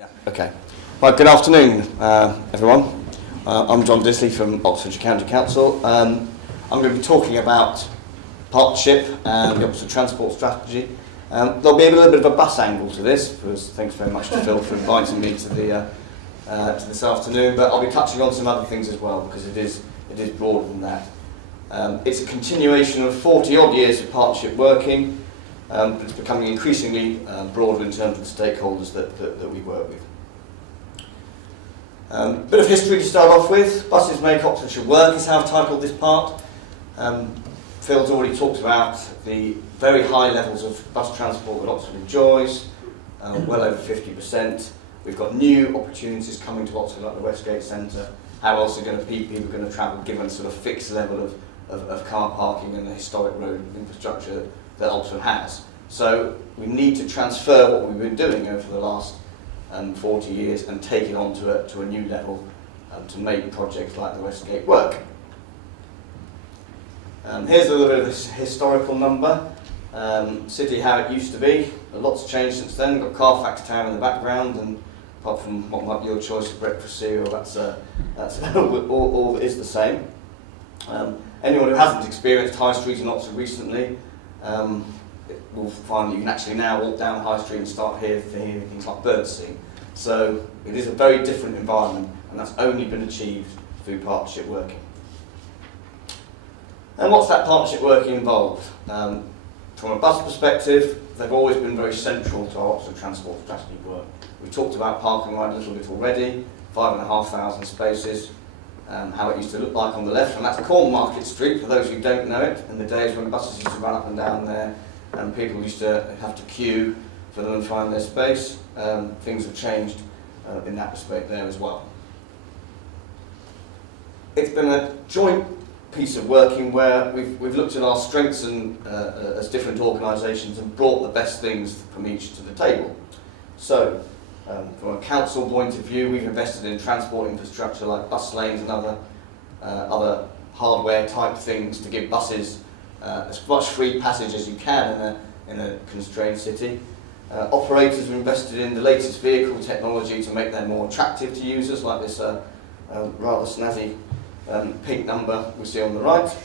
Yeah. Okay. Well, good afternoon, everyone. I'm John Disley from Oxfordshire County Council. I'm going to be talking about partnership and the Oxford Transport Strategy. There'll be a little bit of a bus angle to this, because thanks very much to Phil for inviting me to this afternoon. But I'll be touching on some other things as well, because it is broader than that. It's a continuation of 40-odd years of partnership working. But it's becoming increasingly broader in terms of the stakeholders that we work with. Bit of history to start off with. Buses make Oxfordshire work is how I've titled this part. Phil's already talked about the very high levels of bus transport that Oxford enjoys, well over 50%. We've got new opportunities coming to Oxford like the Westgate Centre. How else are people going to travel given a sort of fixed level of car parking and the historic road infrastructure that Oxford has. So we need to transfer what we've been doing over the last 40 years and take it on to a new level to make projects like the Westgate work. Here's a little bit of a historical number. City how it used to be. Lots changed since then. We've got Carfax Tower in the background, and apart from what might be your choice of breakfast cereal, that's all is the same. Anyone who hasn't experienced High Street in Oxford recently will find that you can actually now walk down High Street and start hearing things like birds sing. So it is a very different environment, and that's only been achieved through partnership working. And what's that partnership working involved? From a bus perspective, they've always been very central to our Oxford Transport Strategy work. We talked about Park and Ride a little bit already, 5,500 spaces. How it used to look like on the left, and that's Corn Market Street for those who don't know it, in the days when buses used to run up and down there and people used to have to queue for them to find their space. Things have changed in that respect there as well. It's been a joint piece of working where we've looked at our strengths and as different organisations and brought the best things from each to the table. So from a council point of view, we've invested in transport infrastructure like bus lanes and other hardware type things to give buses as much free passage as you can in a constrained city. Operators have invested in the latest vehicle technology to make them more attractive to users, like this rather snazzy pink number we see on the right.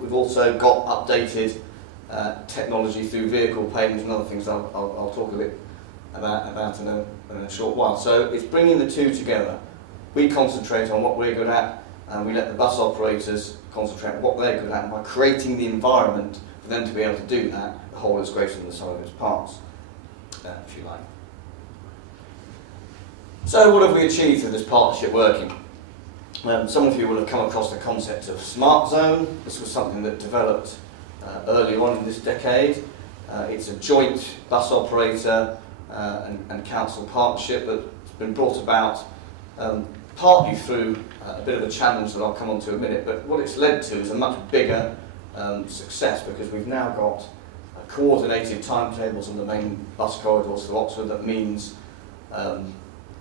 We've also got updated technology through vehicle payments and other things I'll talk a bit about in a short while. So it's bringing the two together. We concentrate on what we're good at, and we let the bus operators concentrate on what they're good at, and by creating the environment for them to be able to do that, the whole is greater than the sum of its parts, if you like. So what have we achieved through this partnership working? Some of you will have come across the concept of Smart Zone. This was something that developed early on in this decade. It's a joint bus operator and council partnership that's been brought about partly through a bit of a challenge that I'll come on to in a minute, but what it's led to is a much bigger success, because we've now got coordinated timetables on the main bus corridors through Oxford. That means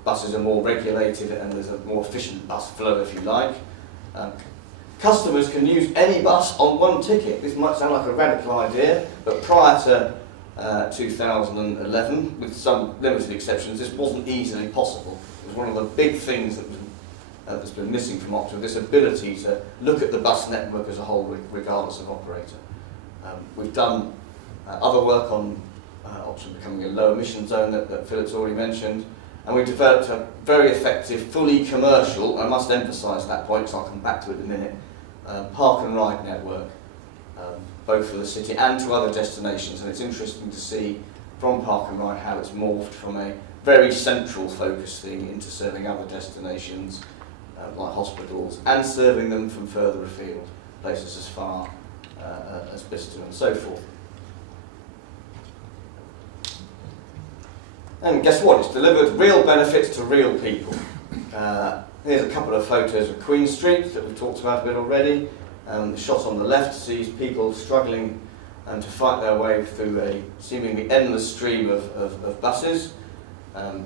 buses are more regulated and there's a more efficient bus flow, if you like. Customers can use any bus on one ticket. This might sound like a radical idea, but prior to 2011, with some limited exceptions, this wasn't easily possible. It was one of the big things that's been missing from Oxford, this ability to look at the bus network as a whole, regardless of operator. We've done other work on Oxford becoming a low emission zone that Philip's already mentioned, and we've developed a very effective, fully commercial, I must emphasise that point, so I'll come back to it in a minute, Park and Ride network. Both for the city and to other destinations, and it's interesting to see from Park and Ride how it's morphed from a very central focus thing into serving other destinations like hospitals, and serving them from further afield, places as far as Bicester and so forth. And guess what? It's delivered real benefits to real people. Here's a couple of photos of Queen Street that we've talked about a bit already. The shot on the left sees people struggling to fight their way through a seemingly endless stream of buses,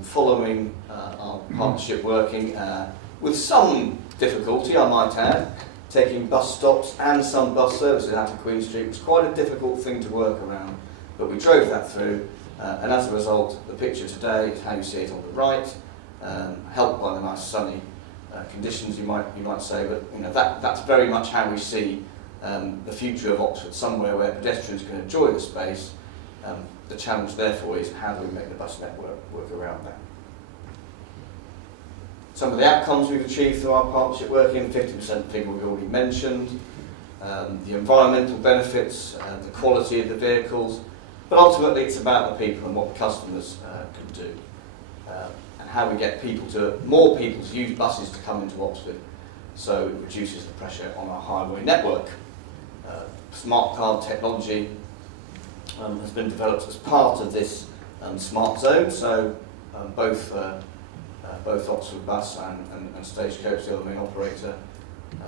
following our partnership working with some difficulty, I might add, taking bus stops and some bus services out of Queen Street. It was quite a difficult thing to work around, but we drove that through, And as a result, the picture today is how you see it on the right, helped by the nice sunny conditions, you might say, but that's very much how we see the future of Oxford, somewhere where pedestrians can enjoy the space. The challenge, therefore, is how do we make the bus network work around that? Some of the outcomes we've achieved through our partnership working, 50% figure we've already mentioned, the environmental benefits, the quality of the vehicles, but ultimately it's about the people and what the customers can do, and how we get more people to use buses to come into Oxford, so it reduces the pressure on our highway network. Smart card technology has been developed as part of this smart zone, so both Oxford Bus and Stagecoach, the other main operator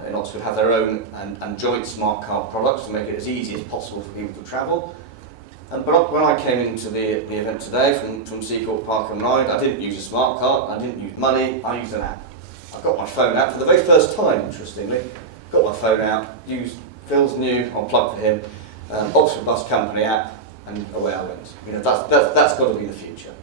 in Oxford, have their own and joint smart card products to make it as easy as possible for people to travel. But when I came into the event today from Seacourt Park and Ride, I didn't use a smart card, I didn't use money, I used an app. I got my phone out for the very first time, interestingly. Got my phone out, used Phil's new, I'll plug for him, Oxford Bus Company app, and away I went. That's got to be the future.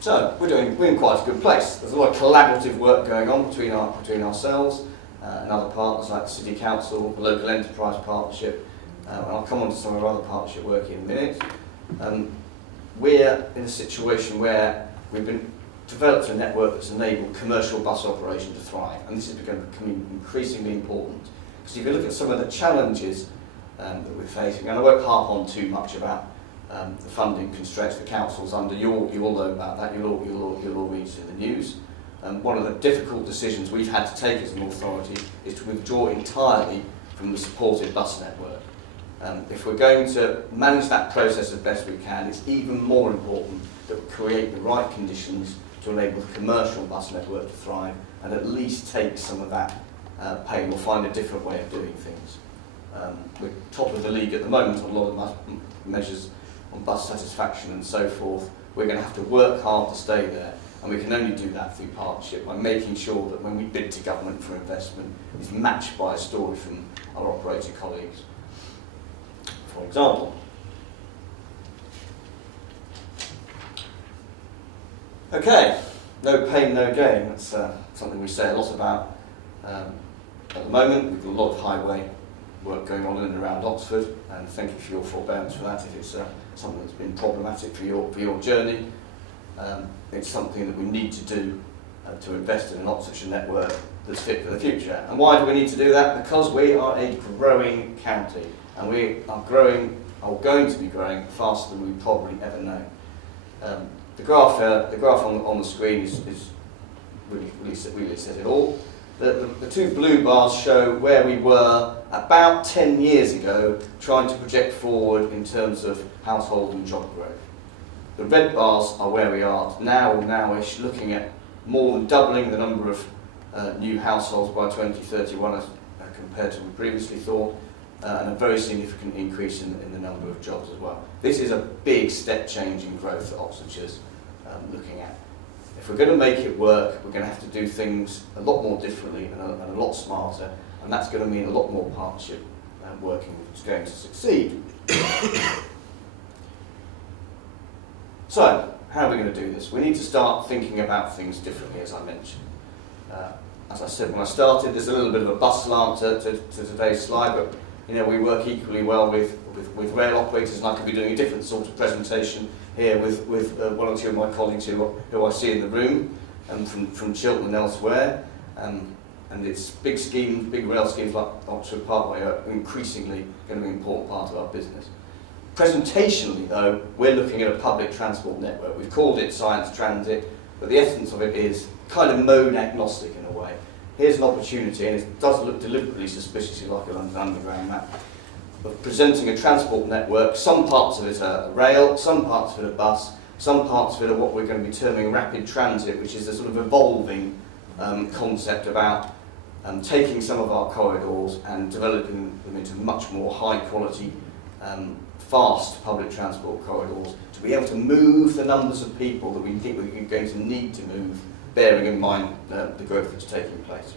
So we're in quite a good place. There's a lot of collaborative work going on between ourselves and other partners like the City Council, the Local Enterprise Partnership, and I'll come on to some of our other partnership work in a minute. We're in a situation where we've developed a network that's enabled commercial bus operation to thrive, and this is becoming increasingly important. Because if you look at some of the challenges that we're facing, and I won't harp on too much about the funding constraints the council's under, you all know about that, you'll all read it in the news. One of the difficult decisions we've had to take as an authority is to withdraw entirely from the supported bus network. If we're going to manage that process as best we can, it's even more important that we create the right conditions to enable the commercial bus network to thrive and at least take some of that pain or find a different way of doing things. We're top of the league at the moment on a lot of measures on bus satisfaction and so forth. We're going to have to work hard to stay there, and we can only do that through partnership by making sure that when we bid to government for investment, it's matched by a story from our operator colleagues. For example, okay, no pain, no gain. That's something we say a lot about at the moment. We've got a lot of highway work going on in and around Oxford, and thank you for your forbearance for that if it's something that's been problematic for your journey. It's something that we need to do to invest in an Oxfordshire network that's fit for the future. And why do we need to do that? Because we are a growing county, and we are growing, or going to be growing, faster than we've probably ever known. The graph on the screen is really says it all. The two blue bars show where we were about 10 years ago trying to project forward in terms of household and job growth. The red bars are where we are now-ish, looking at more than doubling the number of new households by 2031 as compared to what we previously thought, and a very significant increase in the number of jobs as well. This is a big step change in growth that Oxfordshire's looking at. If we're going to make it work, we're going to have to do things a lot more differently and a lot smarter, and that's going to mean a lot more partnership working if it's going to succeed. So, how are we going to do this? We need to start thinking about things differently, as I mentioned. As I said when I started, there's a little bit of a bus slant to today's slide, but we work equally well with rail operators, and I could be doing a different sort of presentation here with one or two of my colleagues who I see in the room, and from Chiltern and elsewhere. And it's big schemes, big rail schemes like Oxford Parkway are increasingly going to be an important part of our business. Presentationally, though, we're looking at a public transport network. We've called it Science Transit, but the essence of it is kind of mode agnostic in a way. Here's an opportunity, and it does look deliberately suspiciously like a London Underground map, of presenting a transport network. Some parts of it are rail, some parts of it are bus, some parts of it are what we're going to be terming rapid transit, which is a sort of evolving concept about taking some of our corridors and developing them into much more high quality, fast public transport corridors to be able to move the numbers of people that we think we're going to need to move, bearing in mind the growth that's taking place.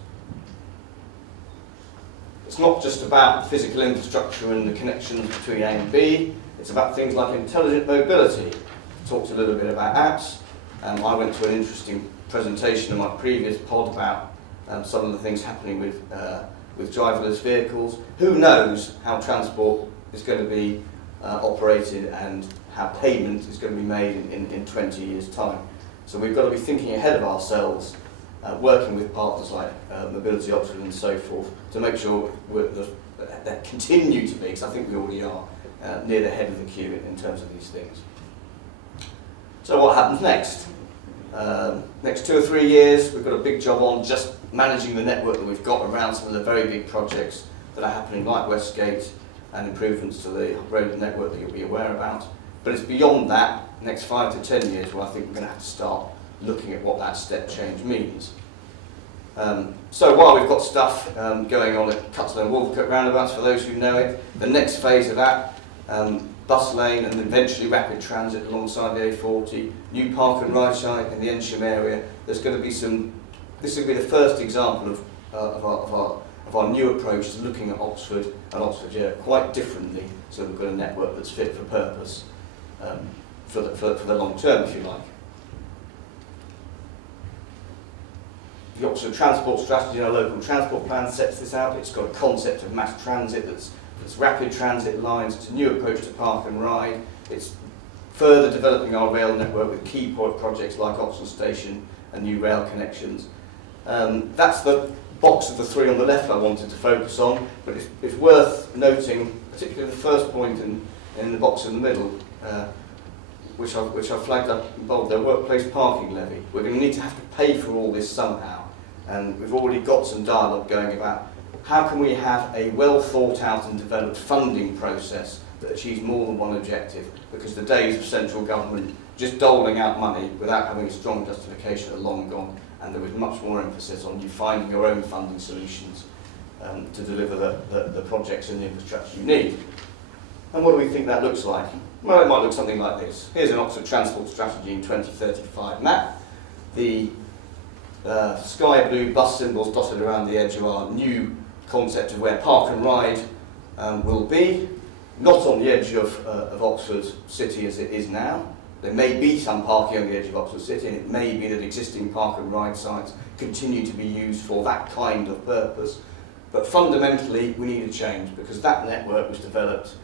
It's not just about physical infrastructure and the connections between A and B, it's about things like intelligent mobility. I talked a little bit about apps. I went to an interesting presentation in my previous pod about some of the things happening with driverless vehicles. Who knows how transport is going to be operated and how payment is going to be made in 20 years' time. So we've got to be thinking ahead of ourselves, working with partners like Mobility Oxford and so forth, to make sure that continue to be, because I think we already are, near the head of the queue in terms of these things. So what happens next? Next 2 or 3 years, we've got a big job on just managing the network that we've got around some of the very big projects that are happening, like Westgate and improvements to the road network that you'll be aware about. But it's beyond that, next 5 to 10 years, where I think we're going to have to start looking at what that step change means. So while we've got stuff going on at Cuttler and Wolvercote roundabouts, for those who know it, the next phase of that, bus lane and eventually rapid transit alongside the A40, new park and ride site in the Ensham area. There's going to be this will be the first example of our new approach to looking at Oxford and Oxfordshire quite differently, so we've got a network that's fit for purpose for the long term, if you like. The Oxford Transport Strategy, our local transport plan, sets this out. It's got a concept of mass transit that's rapid transit lines. It's a new approach to park and ride. It's further developing our rail network with key projects like Oxford Station and new rail connections. That's the box of the 3 on the left I wanted to focus on, but it's worth noting, particularly the first point in the box in the middle, which I flagged up in bold, the workplace parking levy. We're going to need to have to pay for all this somehow, and we've already got some dialogue going about how can we have a well thought out and developed funding process that achieves more than one objective, because the days of central government just doling out money without having a strong justification are long gone, and there was much more emphasis on you finding your own funding solutions to deliver the projects and the infrastructure you need. And what do we think that looks like? Well, it might look something like this. Here's an Oxford Transport Strategy in 2035 map. The sky blue bus symbols dotted around the edge of our new concept of where park and ride will be, not on the edge of Oxford City as it is now. There may be some parking on the edge of Oxford City, and it may be that existing park and ride sites continue to be used for that kind of purpose. But fundamentally, we need a change, because that network was developed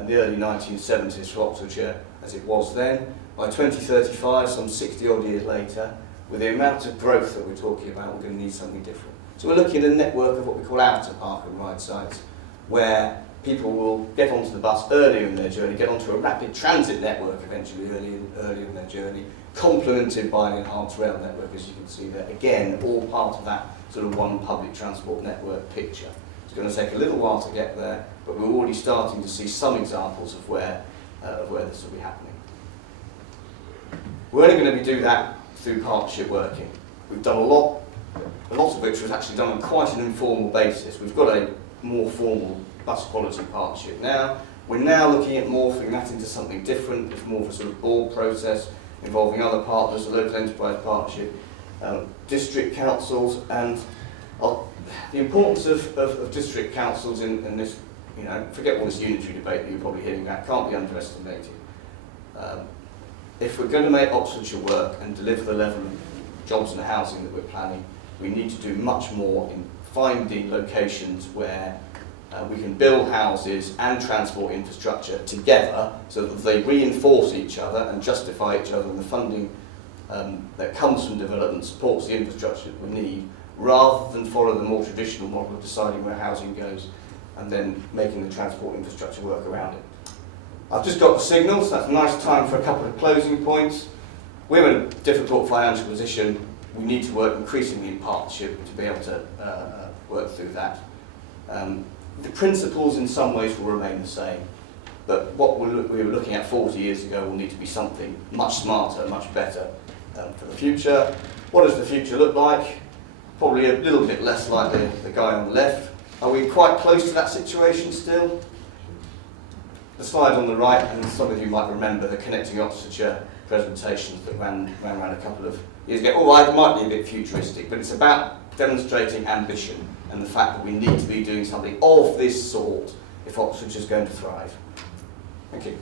in the early 1970s for Oxfordshire as it was then. By 2035, some 60 odd years later, with the amount of growth that we're talking about, we're going to need something different. So we're looking at a network of what we call outer park and ride sites, where people will get onto the bus earlier in their journey, get onto a rapid transit network eventually earlier in their journey, complemented by an enhanced rail network, as you can see there. Again, all part of that sort of one public transport network picture. It's going to take a little while to get there, but we're already starting to see some examples of where this will be happening. We're only going to do that through partnership working. We've done a lot of which was actually done on quite an informal basis. We've got a more formal bus quality partnership now. We're now looking at morphing that into something different. It's more of a sort of board process involving other partners, the local enterprise partnership, district councils, and the importance of district councils in this, forget all this unitary debate that you're probably hearing about, can't be underestimated. If we're going to make Oxfordshire work and deliver the level of jobs and housing that we're planning, we need to do much more in finding locations where we can build houses and transport infrastructure together so that they reinforce each other and justify each other, and the funding that comes from development supports the infrastructure that we need, rather than follow the more traditional model of deciding where housing goes and then making the transport infrastructure work around it. I've just got the signals, that's a nice time for a couple of closing points. We're in a difficult financial position. We need to work increasingly in partnership to be able to work through that. The principles in some ways will remain the same, but what we were looking at 40 years ago will need to be something much smarter, much better for the future. What does the future look like? Probably a little bit less like the guy on the left. Are we quite close to that situation still? The slide on the right, and some of you might remember the Connecting Oxfordshire presentations that ran around a couple of years ago. All right, it might be a bit futuristic, but it's about demonstrating ambition. and the fact that we need to be doing something of this sort if Oxfordshire is going to thrive. Thank you.